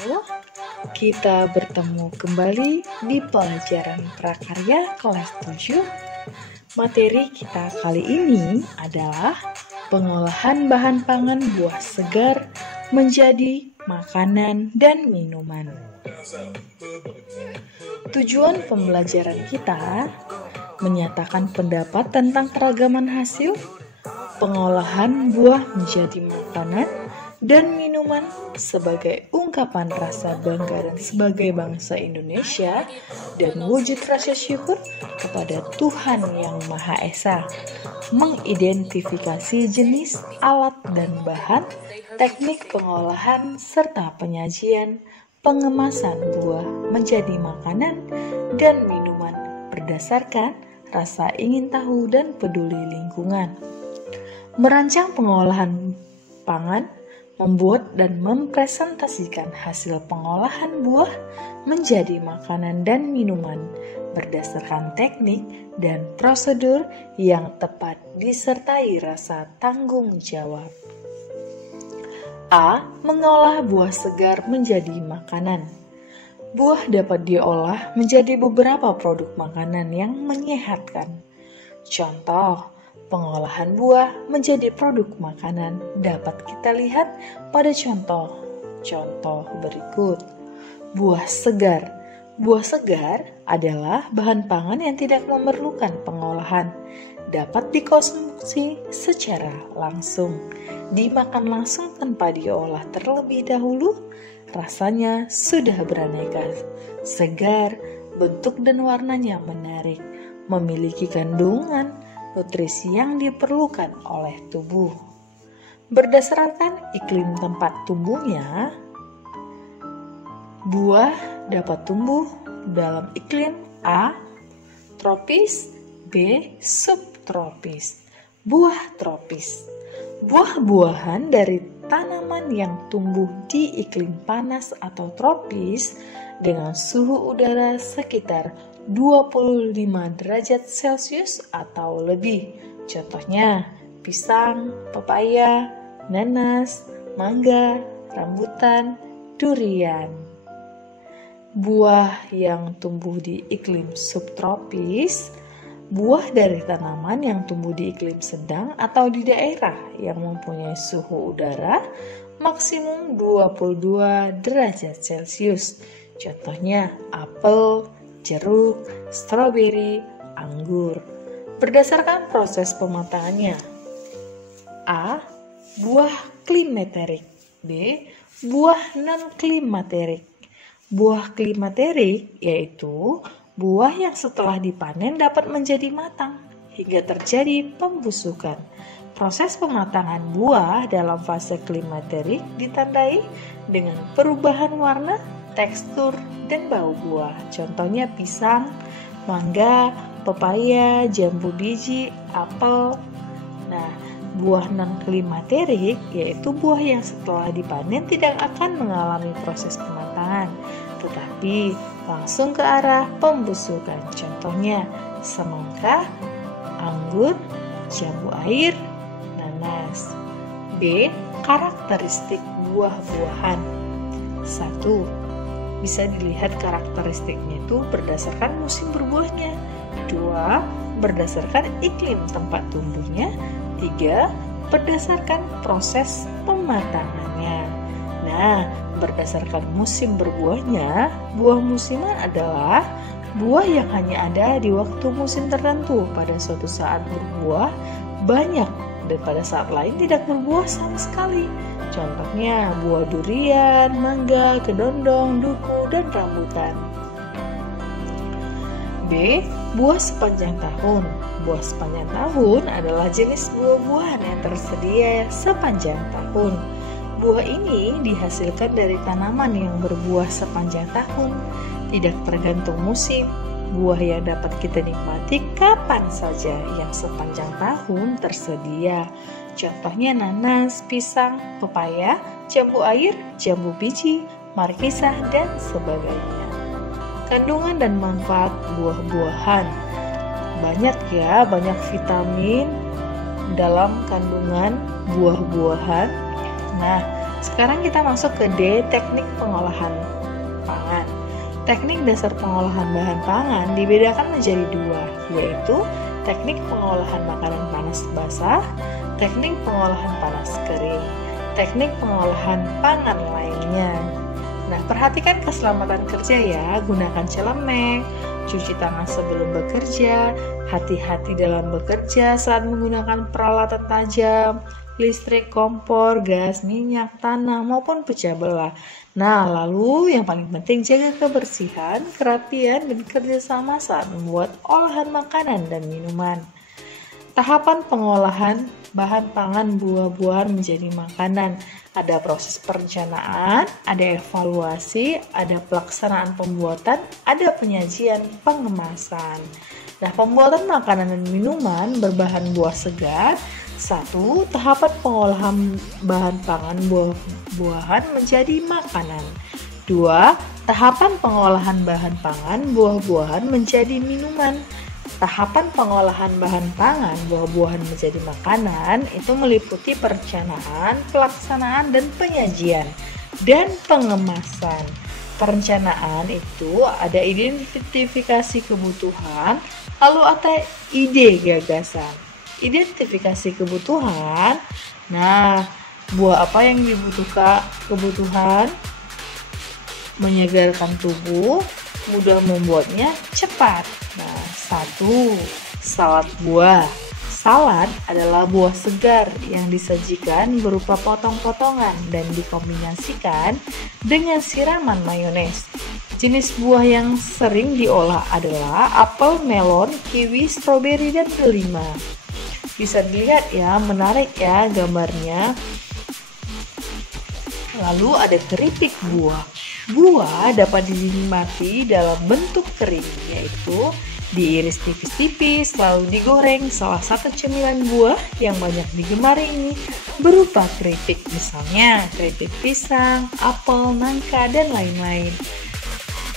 Halo, kita bertemu kembali di pelajaran prakarya kelas 7. Materi kita kali ini adalah pengolahan bahan pangan buah segar menjadi makanan dan minuman. Tujuan pembelajaran kita menyatakan pendapat tentang keragaman hasil pengolahan buah menjadi makanan dan minuman sebagai ungkapan rasa bangga dan sebagai bangsa Indonesia dan wujud rasa syukur kepada Tuhan Yang Maha Esa. Mengidentifikasi jenis, alat dan bahan, teknik pengolahan serta penyajian, pengemasan buah menjadi makanan dan minuman berdasarkan rasa ingin tahu dan peduli lingkungan. Merancang pengolahan pangan, membuat dan mempresentasikan hasil pengolahan buah menjadi makanan dan minuman berdasarkan teknik dan prosedur yang tepat disertai rasa tanggung jawab. A. Mengolah buah segar menjadi makanan. Buah dapat diolah menjadi beberapa produk makanan yang menyehatkan. Contoh, pengolahan buah menjadi produk makanan dapat kita lihat pada contoh berikut. Buah segar. Buah segar adalah bahan pangan yang tidak memerlukan pengolahan, dapat dikonsumsi secara langsung, dimakan langsung tanpa diolah terlebih dahulu. Rasanya sudah beraneka, segar, bentuk dan warnanya menarik, memiliki kandungan nutrisi yang diperlukan oleh tubuh. Berdasarkan iklim tempat tumbuhnya, buah dapat tumbuh dalam iklim A. Tropis, B. Subtropis. Buah tropis. Buah-buahan dari tanaman yang tumbuh di iklim panas atau tropis dengan suhu udara sekitar 25 derajat Celcius atau lebih. Contohnya, pisang, pepaya, nanas, mangga, rambutan, durian. Buah yang tumbuh di iklim subtropis, buah dari tanaman yang tumbuh di iklim sedang atau di daerah yang mempunyai suhu udara maksimum 22 derajat Celcius. Contohnya apel, jeruk, stroberi, anggur. Berdasarkan proses pematangannya. A. Buah klimaterik. B. Buah non-klimaterik. Buah klimaterik yaitu buah yang setelah dipanen dapat menjadi matang hingga terjadi pembusukan. Proses pematangan buah dalam fase klimaterik ditandai dengan perubahan warna, tekstur, dan bau buah. Contohnya pisang, mangga, pepaya, jambu biji, apel. Nah, buah non-klimaterik yaitu buah yang setelah dipanen tidak akan mengalami proses pematangan, tetapi langsung ke arah pembusukan. Contohnya semangka, anggur, jambu air, nanas. B. Karakteristik buah-buahan. 1. Bisa dilihat karakteristiknya itu berdasarkan musim berbuahnya. 2. Berdasarkan iklim tempat tumbuhnya. 3. Berdasarkan proses pematangannya. Nah, berdasarkan musim berbuahnya, buah musiman adalah buah yang hanya ada di waktu musim tertentu. Pada suatu saat berbuah banyak dan pada saat lain tidak berbuah sama sekali. Contohnya buah durian, mangga, kedondong, duku, dan rambutan. B. Buah sepanjang tahun. Buah sepanjang tahun adalah jenis buah-buahan yang tersedia sepanjang tahun. Buah ini dihasilkan dari tanaman yang berbuah sepanjang tahun, tidak tergantung musim. Buah yang dapat kita nikmati kapan saja yang sepanjang tahun tersedia. Contohnya nanas, pisang, pepaya, jambu air, jambu biji, markisah, dan sebagainya. Kandungan dan manfaat buah-buahan. Banyak vitamin dalam kandungan buah-buahan. Nah, Sekarang kita masuk ke D, teknik pengolahan pangan. Teknik dasar pengolahan bahan pangan dibedakan menjadi dua, yaitu teknik pengolahan makanan panas basah, teknik pengolahan panas kering, teknik pengolahan pangan lainnya. Nah, perhatikan keselamatan kerja ya, gunakan celemek, cuci tangan sebelum bekerja, hati-hati dalam bekerja saat menggunakan peralatan tajam, listrik, kompor, gas, minyak, tanah, maupun pecah belah. Nah, lalu yang paling penting jaga kebersihan, kerapian, dan kerjasama saat membuat olahan makanan dan minuman. Tahapan pengolahan bahan pangan buah-buahan menjadi makanan. Ada proses perencanaan, ada evaluasi, ada pelaksanaan pembuatan, ada penyajian, pengemasan. Nah, pembuatan makanan dan minuman berbahan buah segar. 1. Tahapan pengolahan bahan pangan buah-buahan menjadi makanan. 2. Tahapan pengolahan bahan pangan buah-buahan menjadi minuman. Tahapan pengolahan bahan pangan buah-buahan menjadi makanan itu meliputi perencanaan, pelaksanaan, dan penyajian, dan pengemasan. Perencanaan itu ada identifikasi kebutuhan, lalu ada ide gagasan. Identifikasi kebutuhan, nah buah apa yang dibutuhkan kebutuhan, menyegarkan tubuh, mudah membuatnya cepat. Nah, 1. Salad buah. Salad adalah buah segar yang disajikan berupa potong-potongan dan dikombinasikan dengan siraman mayones. Jenis buah yang sering diolah adalah apel, melon, kiwi, stroberi, dan delima. Bisa dilihat ya, menarik ya gambarnya. Lalu ada keripik buah. Buah dapat dinikmati dalam bentuk kering, yaitu diiris tipis-tipis lalu digoreng. Salah satu cemilan buah yang banyak digemari ini berupa keripik, misalnya keripik pisang, apel, nangka, dan lain-lain.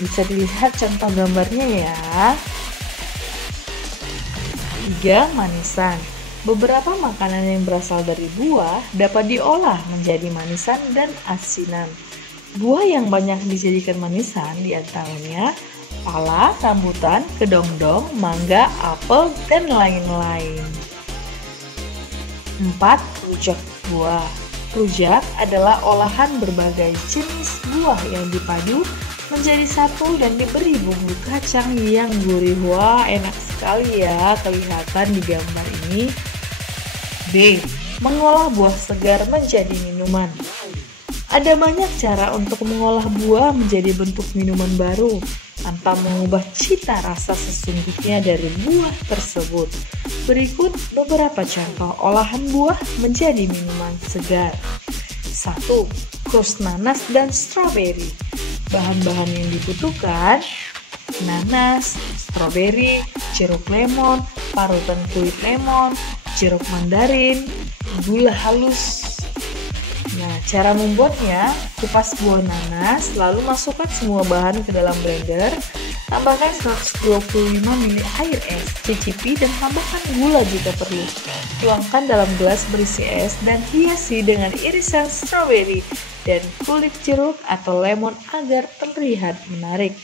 Bisa dilihat contoh gambarnya ya. 3. Manisan. Beberapa makanan yang berasal dari buah dapat diolah menjadi manisan dan asinan. Buah yang banyak dijadikan manisan diantaranya pala, rambutan, kedongdong, mangga, apel, dan lain-lain. 4. Rujak buah. Rujak adalah olahan berbagai jenis buah yang dipadu menjadi satu dan diberi bumbu kacang yang gurih. Wah, enak sekali ya kelihatan di gambar ini. B. Mengolah buah segar menjadi minuman. Ada banyak cara untuk mengolah buah menjadi bentuk minuman baru tanpa mengubah cita rasa sesungguhnya dari buah tersebut. Berikut beberapa contoh olahan buah menjadi minuman segar. 1. Kurs nanas dan stroberi. Bahan-bahan yang dibutuhkan: nanas, stroberi, jeruk lemon, parutan kulit lemon, jeruk mandarin, gula halus. Nah, cara membuatnya: kupas buah nanas, lalu masukkan semua bahan ke dalam blender, tambahkan 125 ml air es, cicipi dan tambahkan gula jika perlu. Tuangkan dalam gelas berisi es dan hiasi dengan irisan stroberi dan kulit jeruk atau lemon agar terlihat menarik.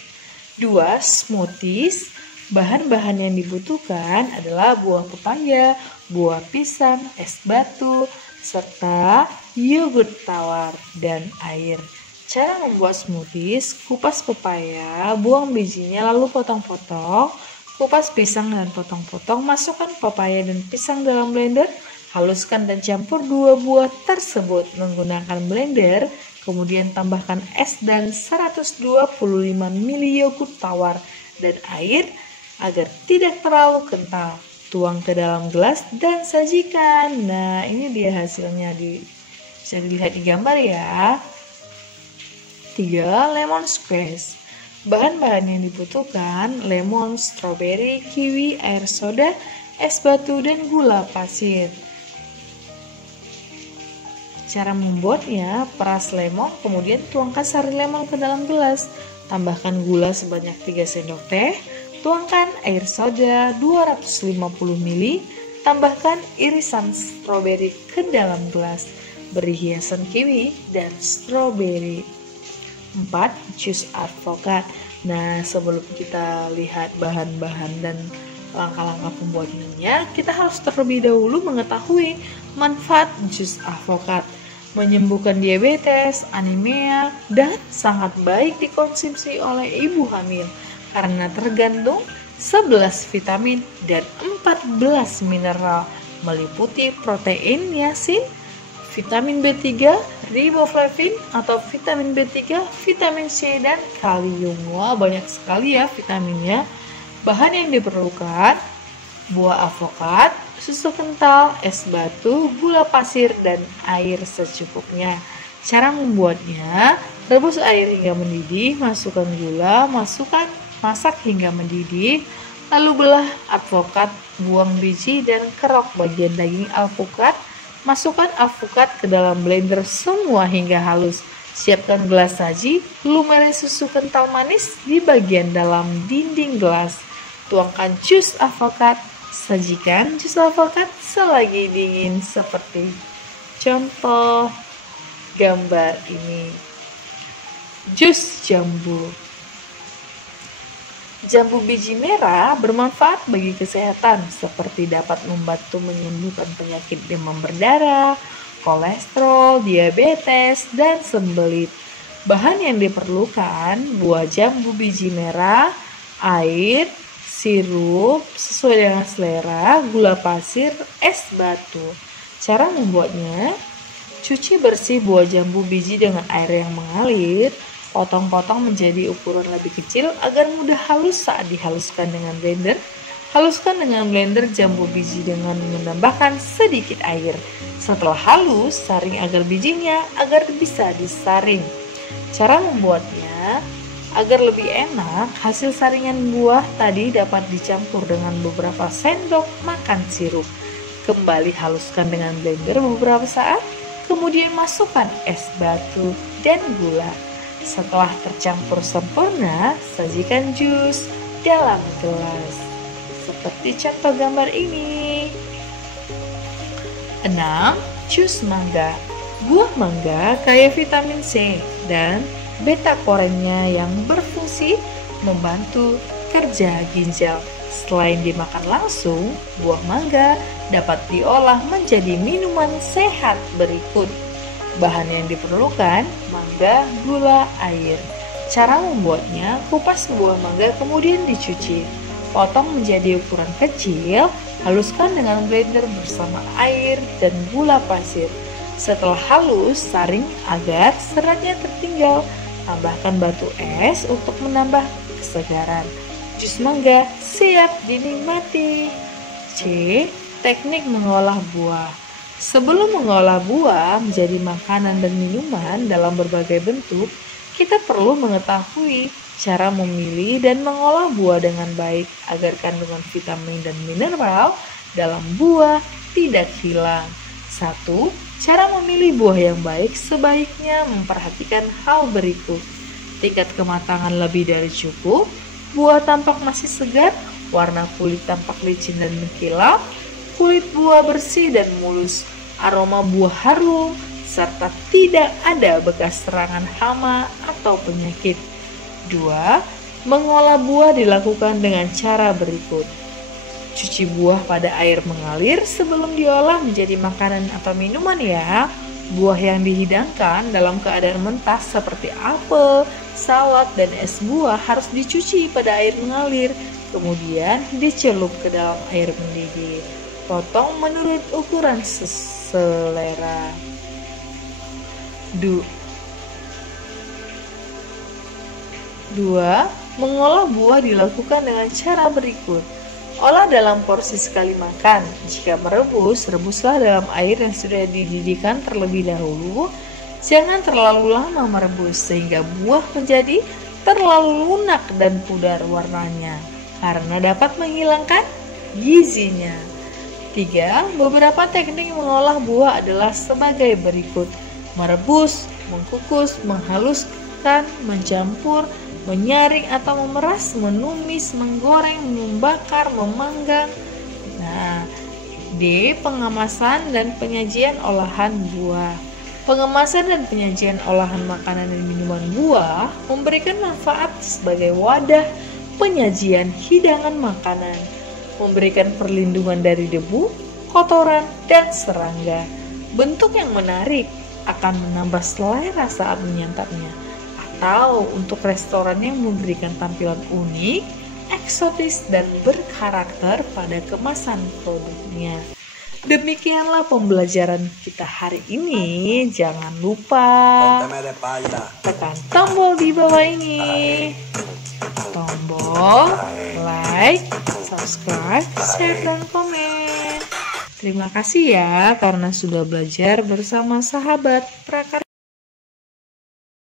2. Smoothies. Bahan-bahan yang dibutuhkan adalah buah pepaya, buah pisang, es batu, serta yogurt tawar dan air. Cara membuat smoothies: kupas pepaya, buang bijinya lalu potong-potong. Kupas pisang dan potong-potong, masukkan pepaya dan pisang dalam blender, haluskan dan campur dua buah tersebut menggunakan blender. Kemudian tambahkan es dan 125 ml yogurt tawar dan air agar tidak terlalu kental. Tuang ke dalam gelas dan sajikan. Nah, ini dia hasilnya, bisa dilihat di gambar ya. 3. Lemon squeeze. Bahan-bahan yang dibutuhkan: lemon, stroberi, kiwi, air soda, es batu, dan gula pasir. Cara membuatnya: peras lemon, kemudian tuangkan sari lemon ke dalam gelas. Tambahkan gula sebanyak 3 sendok teh. Tuangkan air soda 250 ml. Tambahkan irisan stroberi ke dalam gelas. beri hiasan kiwi, dan stroberi. 4. Jus alpukat. Nah, sebelum kita lihat bahan-bahan dan langkah-langkah pembuatannya, kita harus terlebih dahulu mengetahui manfaat jus alpukat. Menyembuhkan diabetes, anemia, dan sangat baik dikonsumsi oleh ibu hamil karena tergandung 11 vitamin dan 14 mineral, meliputi protein, niacin, vitamin B3, riboflavin atau vitamin B3, vitamin C, dan kalium. Wah, banyak sekali ya vitaminnya. Bahan yang diperlukan: buah alpukat, susu kental, es batu, gula pasir, dan air secukupnya. Cara membuatnya: rebus air hingga mendidih, masukkan gula, masak hingga mendidih, lalu belah alpukat, buang biji dan kerok bagian daging alpukat. Masukkan alpukat ke dalam blender semua hingga halus. Siapkan gelas saji, lumuri susu kental manis di bagian dalam dinding gelas. Tuangkan jus alpukat. Sajikan jus alpukat selagi dingin seperti contoh gambar ini. Jus jambu. Jambu biji merah bermanfaat bagi kesehatan, seperti dapat membantu menyembuhkan penyakit demam berdarah, kolesterol, diabetes, dan sembelit. Bahan yang diperlukan: buah jambu biji merah, air, sirup sesuai dengan selera, gula pasir, es batu. Cara membuatnya: cuci bersih buah jambu biji dengan air yang mengalir. Potong-potong menjadi ukuran lebih kecil agar mudah halus saat dihaluskan dengan blender. Haluskan dengan blender jambu biji dengan menambahkan sedikit air. Setelah halus, saring agar bijinya agar bisa disaring. Cara membuatnya: agar lebih enak, hasil saringan buah tadi dapat dicampur dengan beberapa sendok makan sirup. Kembali haluskan dengan blender beberapa saat, kemudian masukkan es batu dan gula. Setelah tercampur sempurna, sajikan jus dalam gelas seperti contoh gambar ini. 6. Jus mangga. Buah mangga kaya vitamin C dan beta-karotennya yang berfungsi membantu kerja ginjal. Selain dimakan langsung, buah mangga dapat diolah menjadi minuman sehat berikut. Bahan yang diperlukan: mangga, gula, air. Cara membuatnya: kupas buah mangga kemudian dicuci. Potong menjadi ukuran kecil, haluskan dengan blender bersama air dan gula pasir. Setelah halus, saring agar seratnya tertinggal. Tambahkan batu es untuk menambah kesegaran. Jus mangga siap dinikmati. C. Teknik mengolah buah. Sebelum mengolah buah menjadi makanan dan minuman dalam berbagai bentuk, kita perlu mengetahui cara memilih dan mengolah buah dengan baik agar kandungan vitamin dan mineral dalam buah tidak hilang. 1. Cara memilih buah yang baik: sebaiknya memperhatikan hal berikut. Tingkat kematangan lebih dari cukup, buah tampak masih segar, warna kulit tampak licin dan mengkilap, kulit buah bersih dan mulus, aroma buah harum, serta tidak ada bekas serangan hama atau penyakit. 2. Mengolah buah dilakukan dengan cara berikut. Cuci buah pada air mengalir sebelum diolah menjadi makanan atau minuman ya. Buah yang dihidangkan dalam keadaan mentah seperti apel, salad, dan es buah harus dicuci pada air mengalir, kemudian dicelup ke dalam air mendidih. Potong menurut ukuran selera. 2. Mengolah buah dilakukan dengan cara berikut. Olah dalam porsi sekali makan. Jika merebus, rebuslah dalam air yang sudah dididihkan terlebih dahulu. Jangan terlalu lama merebus sehingga buah menjadi terlalu lunak dan pudar warnanya, karena dapat menghilangkan gizinya. 3. Beberapa teknik mengolah buah adalah sebagai berikut: merebus, mengkukus, menghaluskan, mencampur, menyaring atau memeras, menumis, menggoreng, membakar, memanggang. D. Pengemasan dan penyajian olahan buah. Pengemasan dan penyajian olahan makanan dan minuman buah memberikan manfaat sebagai wadah penyajian hidangan makanan, memberikan perlindungan dari debu, kotoran, dan serangga. Bentuk yang menarik akan menambah selera saat menyantapnya, atau untuk restoran yang memberikan tampilan unik, eksotis, dan berkarakter pada kemasan produknya. Demikianlah pembelajaran kita hari ini. Jangan lupa tekan tombol di bawah ini, tombol like, subscribe, share, dan komen. Terima kasih ya karena sudah belajar bersama sahabat Prakarsa.